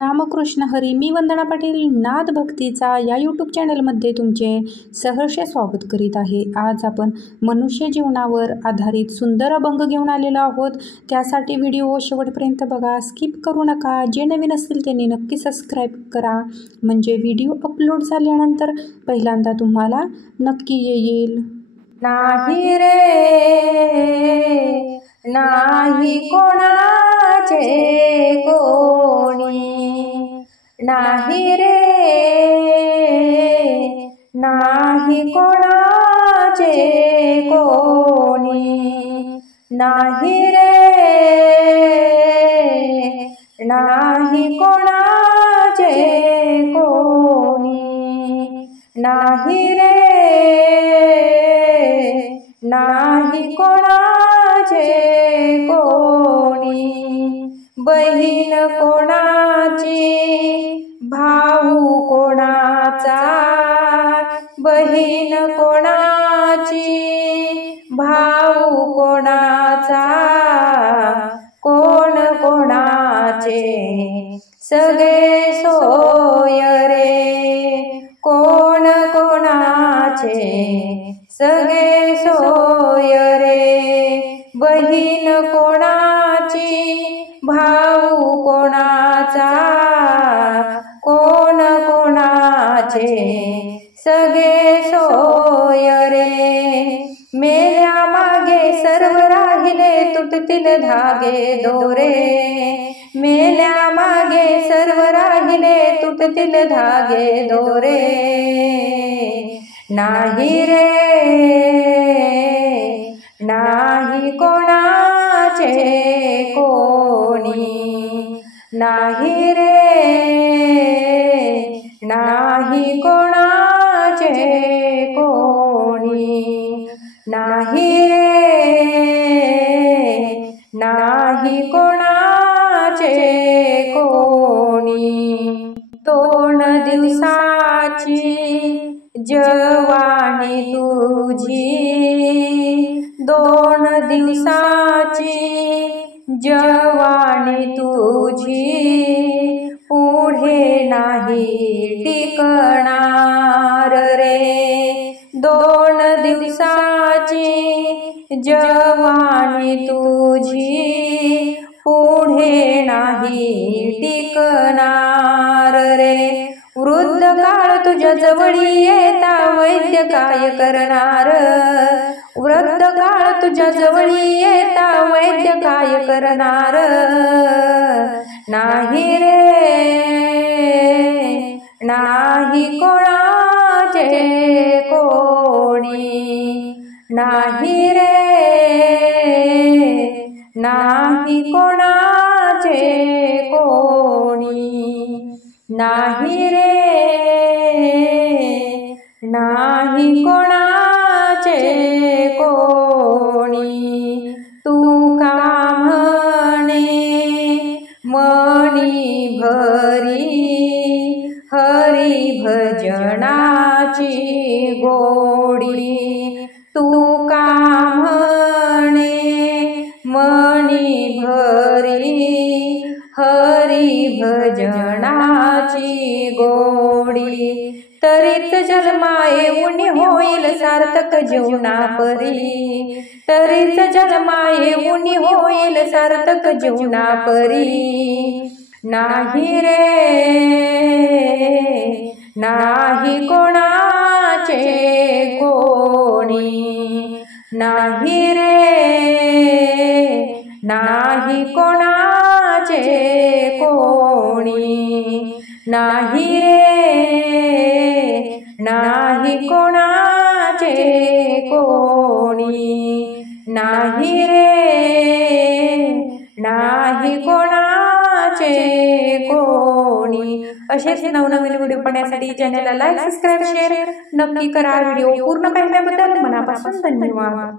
रामकृष्ण हरी. मी वंदना पाटील नाद भक्तीचा या यूट्यूब चॅनलमध्ये तुमचे सहर्ष स्वागत करीत आहे. आज आपण मनुष्य जीवनावर आधारित सुंदर अभंग घेऊन आलेलो आहोत. त्यासाठी व्हिडिओ शेवटपर्यंत बघा, स्किप करू नका. जे नवीन असतील त्यांनी नक्की सबस्क्राईब करा, म्हणजे व्हिडिओ अपलोड झाल्यानंतर पहिल्यांदा तुम्हाला नक्की येईल. नाही रे नाही कोणाचे कोणी, नाही रे नाही कोणाचे कोणी, नाही रे नाही कोणाचे कोणी, नाही रे नाही कोणाचे कोणी. बहीण कोणाची भाऊ कोणाचा, बहीण कोणाची भाऊ कोणाचा, कोण कोणाचे सगळे सोय रे, कोण कोणाचे सगळे सोय रे. बहीण कोणाची भाऊ कोणाचा, कोण कोणाचे सगळे सोय रे. मेल्या मागे सर्व राहिले तुटतील धागे दोरे, मेल्या मागे सर्व राहिले तुटतील धागे दोरे. नाही रे नाही कोणाचे कोणी, नाही रे नाही कोणाचे कोणी, नाही रे नाही कोणाचे कोणी. 2 दिवसाची जवानी तुझी, 2 दिवसाची जवानी तुझी, पुढे नाही टिकणार रे. 2 दिवसाची जवानी तुझी, पुढे नाही टिकणार रे. वृद्ध काळ तुझ्या जवळी येता वैद्य काय करणार, वृद्ध काळ तुझ्या जवळी येता वैद्य काय करणार. नाही रे नाही कोणाचे कोणी, नाही रे नाही कोणाचे कोणी, नाही रे नाही कोणाचे कोणी. तू का म्हणे मणी भरी, हरी भजनाची गोडी. तू का म्हणे मणी भरी, हरी भजनाची गोडी. तरीच जन्माये उनी होईल सार्थक जीवना परी, तरीच जन्माये उनी होईल सार्थक जीवना परी. नाही रे नाही कोणाचे कोणी, नाही रे नाही कोणाचे कोणी, नाही रे नाही कोणाचे कोणी, नाही रे नाही कोणाचे कोणी. असेच नवनवीन व्हिडिओ पाहण्यासाठी चॅनलला लाईक, सबस्क्राईब, शेअर नक्की करा. व्हिडिओ पूर्ण पाहिल्याबद्दल मनापासून धन्यवाद.